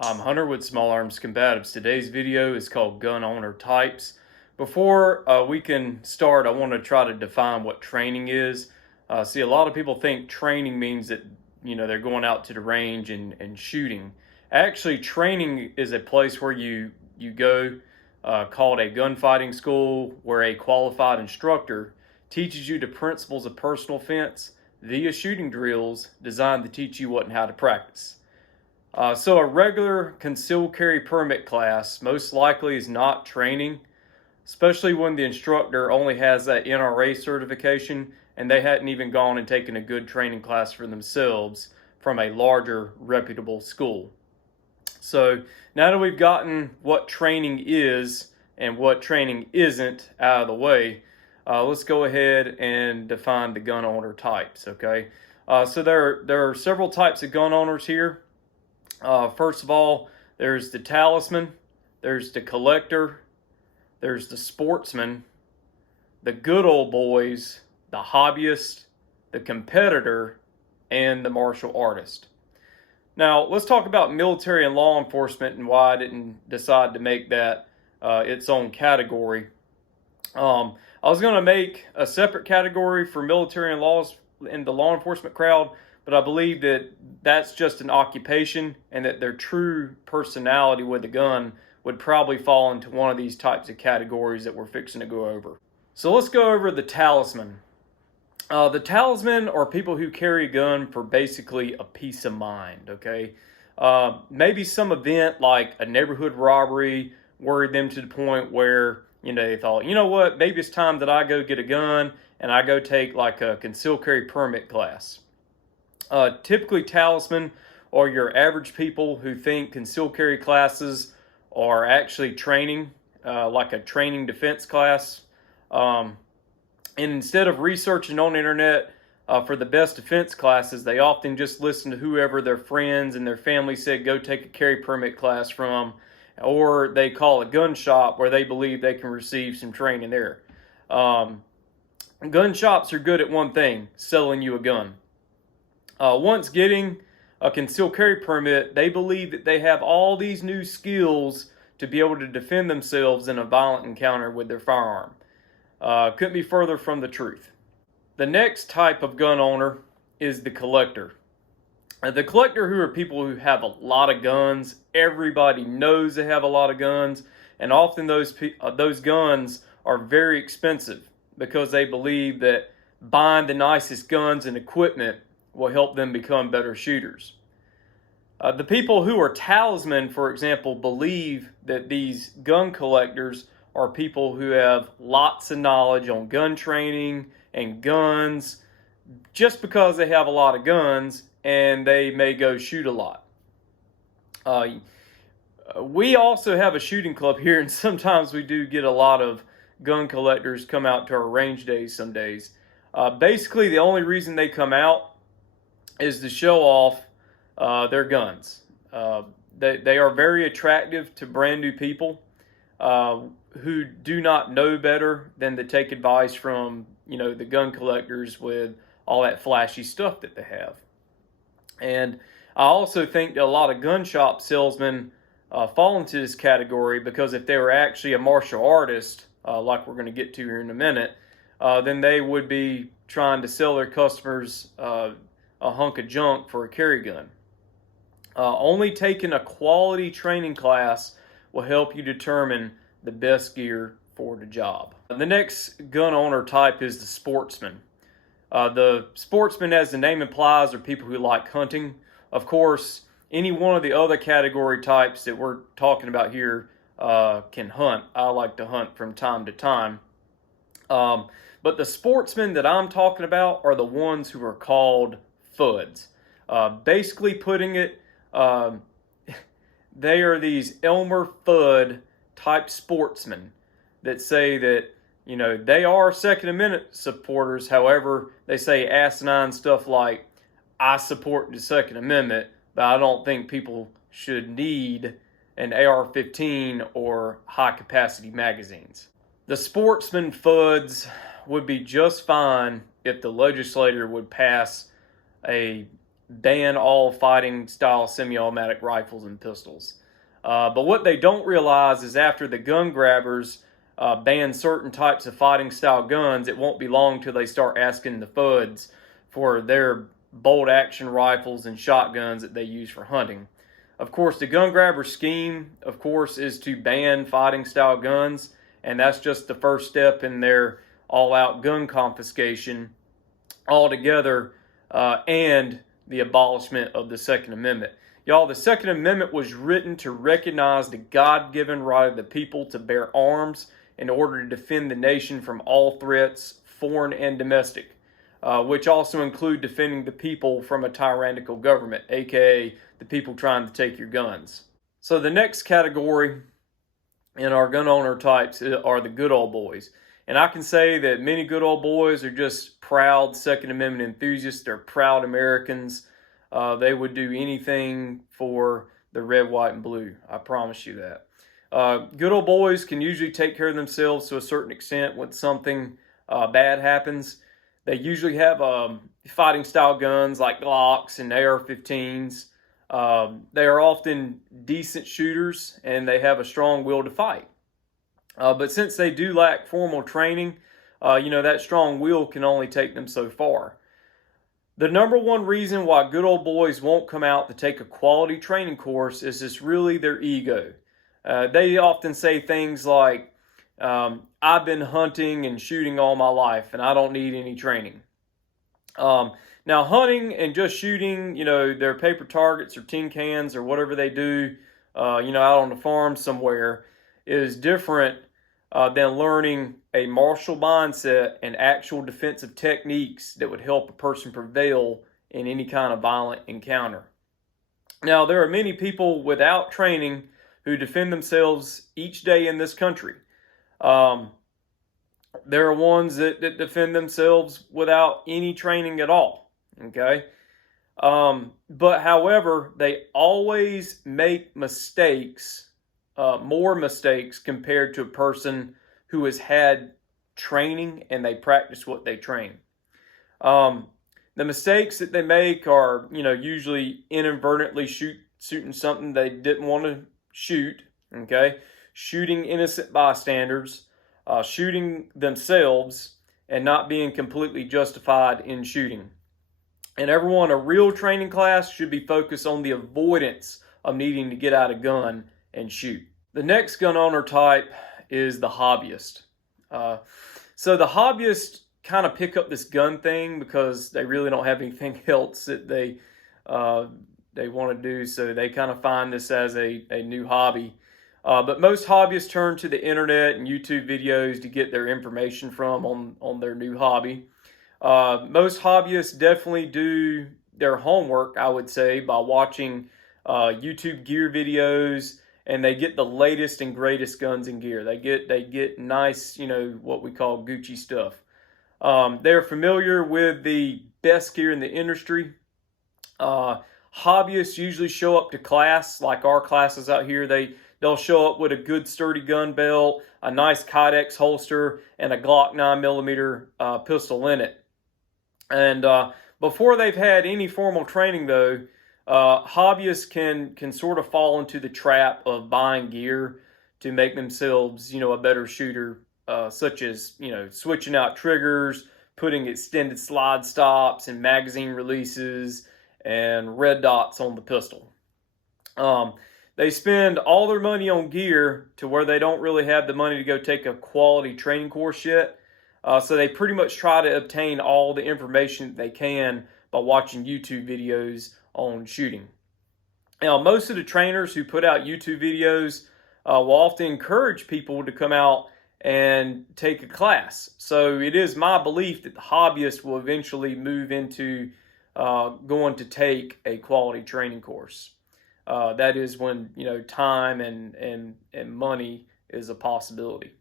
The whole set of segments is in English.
I'm Hunter with Small Arms Combatives. Today's video is called Gun Owner Types. Before we can start, I want to try to define what training is. See, a lot of people think training means that they're going out to the range and shooting. Actually, training is a place where you go, called a gunfighting school, where a qualified instructor teaches you the principles of personal defense via shooting drills designed to teach you what and how to practice. So a regular concealed carry permit class most likely is not training, especially when the instructor only has that NRA certification and they hadn't even gone and taken a good training class for themselves from a larger reputable school. So now that we've gotten what training is and what training isn't out of the way, let's go ahead and define the gun owner types, okay? So there are several types of gun owners here. First of all, there's the Talisman, there's the Collector, there's the Sportsman, the Good Old Boys, the Hobbyist, the Competitor, and the Martial Artist. Now, let's talk about military and law enforcement and why I didn't decide to make that its own category. I was going to make a separate category for military and laws in the law enforcement crowd, but I believe that that's just an occupation and that their true personality with a gun would probably fall into one of these types of categories that we're fixing to go over. So let's go over the Talisman. The Talisman are people who carry a gun for basically a peace of mind, okay? Maybe some event like a neighborhood robbery worried them to the point where, they thought, you know what, maybe it's time that I go get a gun and I go take like a concealed carry permit class. Typically, Talisman are your average people who think concealed carry classes are actually training, like a training defense class. And instead of researching on the internet for the best defense classes, they often just listen to whoever their friends and their family said go take a carry permit class from, or they call a gun shop where they believe they can receive some training there. Gun shops are good at one thing: selling you a gun. Once getting a concealed carry permit, they believe that they have all these new skills to be able to defend themselves in a violent encounter with their firearm. Couldn't be further from the truth. The next type of gun owner is the collector. The collector who are people who have a lot of guns. Everybody knows they have a lot of guns, and often those guns are very expensive because they believe that buying the nicest guns and equipment will help them become better shooters. The people who are Talisman, for example, believe that these gun collectors are people who have lots of knowledge on gun training and guns just because they have a lot of guns and they may go shoot a lot. We also have a shooting club here, and sometimes we do get a lot of gun collectors come out to our range days some days. Basically, the only reason they come out is to show off their guns. They are very attractive to brand new people who do not know better than to take advice from the gun collectors with all that flashy stuff that they have. And I also think that a lot of gun shop salesmen fall into this category because if they were actually a martial artist, like we're going to get to here in a minute, then they would be trying to sell their customers a hunk of junk for a carry gun. Only taking a quality training class will help you determine the best gear for the job. The next gun owner type is the sportsman. The sportsman, as the name implies, are people who like hunting. Of course, any one of the other category types that we're talking about here can hunt. I like to hunt from time to time. But the sportsmen that I'm talking about are the ones who are called FUDs. Basically putting it, they are these Elmer Fudd type sportsmen that say that, they are Second Amendment supporters. However, they say asinine stuff like, I support the Second Amendment, but I don't think people should need an AR-15 or high-capacity magazines. The sportsman FUDs would be just fine if the legislature would pass a ban all fighting style semi-automatic rifles and pistols. But what they don't realize is after the gun grabbers ban certain types of fighting style guns, it won't be long till they start asking the FUDs for their bolt action rifles and shotguns that they use for hunting. Of course, the gun grabber scheme, of course, is to ban fighting style guns, and that's just the first step in their all-out gun confiscation altogether, and the abolishment of the Second Amendment. Y'all, the Second Amendment was written to recognize the God-given right of the people to bear arms in order to defend the nation from all threats, foreign and domestic, which also include defending the people from a tyrannical government, aka the people trying to take your guns. So the next category in our gun owner types are the good old boys. And I can say that many good old boys are just proud Second Amendment enthusiasts. They're proud Americans. They would do anything for the red, white, and blue. I promise you that. Good old boys can usually take care of themselves to a certain extent when something bad happens. They usually have fighting style guns like Glocks and AR-15s. They are often decent shooters, and they have a strong will to fight. But since they do lack formal training, that strong will can only take them so far. The number one reason why good old boys won't come out to take a quality training course is just really their ego. They often say things like, I've been hunting and shooting all my life, and I don't need any training. Now, hunting and just shooting, their paper targets or tin cans or whatever they do, out on the farm somewhere, is different than learning a martial mindset and actual defensive techniques that would help a person prevail in any kind of violent encounter. Now, there are many people without training who defend themselves each day in this country. There are ones that defend themselves without any training at all, okay? But however, they always make mistakes, more mistakes compared to a person who has had training and they practice what they train. The mistakes that they make are, usually inadvertently shooting something they didn't want to shoot, okay? Shooting innocent bystanders, shooting themselves, and not being completely justified in shooting. And everyone, a real training class should be focused on the avoidance of needing to get out a gun and shoot. The next gun owner type is the hobbyist. So the hobbyists kind of pick up this gun thing because they really don't have anything else that they want to do. So they kind of find this as a new hobby. But most hobbyists turn to the internet and YouTube videos to get their information from on their new hobby. Most hobbyists definitely do their homework, I would say, by watching YouTube gear videos, and they get the latest and greatest guns and gear. They get nice, what we call Gucci stuff. They're familiar with the best gear in the industry. Hobbyists usually show up to class, like our classes out here. They'll show up with a good sturdy gun belt, a nice Kydex holster, and a Glock 9mm pistol in it. And before they've had any formal training, though, hobbyists can sort of fall into the trap of buying gear to make themselves, a better shooter, such as, switching out triggers, putting extended slide stops and magazine releases, and red dots on the pistol. They spend all their money on gear to where they don't really have the money to go take a quality training course yet. So they pretty much try to obtain all the information that they can by watching YouTube videos on shooting. Now, most of the trainers who put out YouTube videos will often encourage people to come out and take a class. So it is my belief that the hobbyist will eventually move into going to take a quality training course. That is when, time and money is a possibility.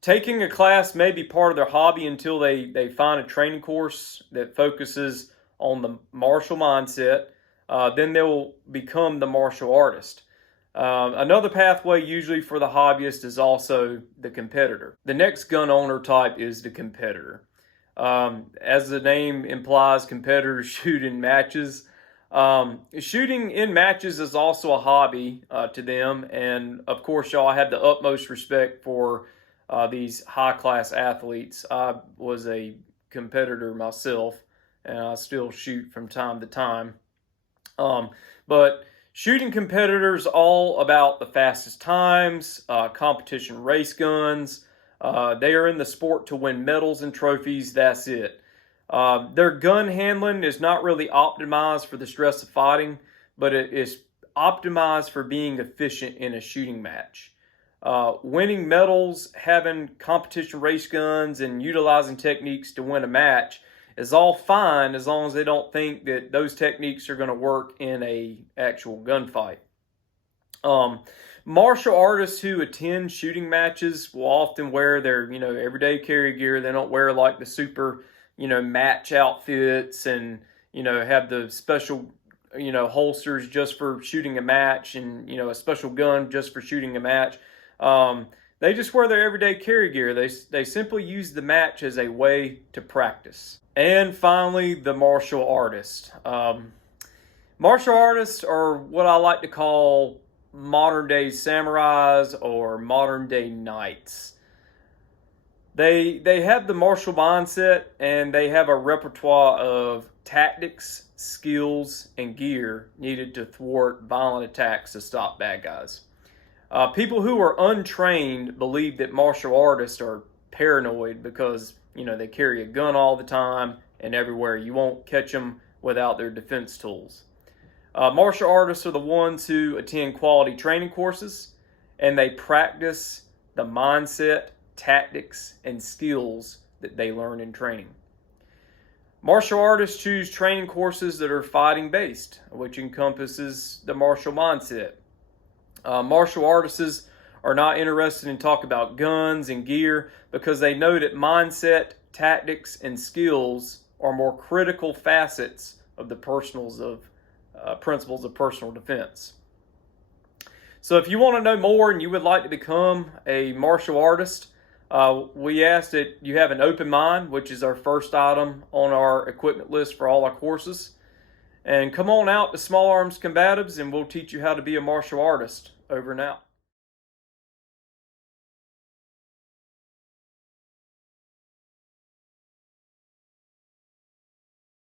Taking a class may be part of their hobby until they find a training course that focuses on the martial mindset. Then they'll become the martial artist. Another pathway usually for the hobbyist is also the competitor. The next gun owner type is the competitor. As the name implies, competitors shoot in matches. Shooting in matches is also a hobby to them, and of course, y'all, I have the utmost respect for these high-class athletes. I was a competitor myself, and I still shoot from time to time. But shooting competitors all about the fastest times, competition race guns. They are in the sport to win medals and trophies. That's it. Their gun handling is not really optimized for the stress of fighting, but it is optimized for being efficient in a shooting match. Winning medals, having competition race guns, and utilizing techniques to win a match is all fine as long as they don't think that those techniques are going to work in a actual gunfight. Martial artists who attend shooting matches will often wear their, everyday carry gear. They don't wear like the super, match outfits and, have the special, holsters just for shooting a match and, a special gun just for shooting a match. They just wear their everyday carry gear. They simply use the match as a way to practice. And finally, the martial artist. Martial artists are what I like to call modern day samurais or modern day knights. They have the martial mindset, and they have a repertoire of tactics, skills, and gear needed to thwart violent attacks to stop bad guys. People who are untrained believe that martial artists are paranoid because, they carry a gun all the time and everywhere. You won't catch them without their defense tools. Martial artists are the ones who attend quality training courses, and they practice the mindset, tactics, and skills that they learn in training. Martial artists choose training courses that are fighting based, which encompasses the martial mindset. Martial artists are not interested in talk about guns and gear because they know that mindset, tactics, and skills are more critical facets of the principles of personal defense. So if you want to know more and you would like to become a martial artist, we ask that you have an open mind, which is our first item on our equipment list for all our courses. And come on out to Small Arms Combatives and we'll teach you how to be a martial artist. Over and out.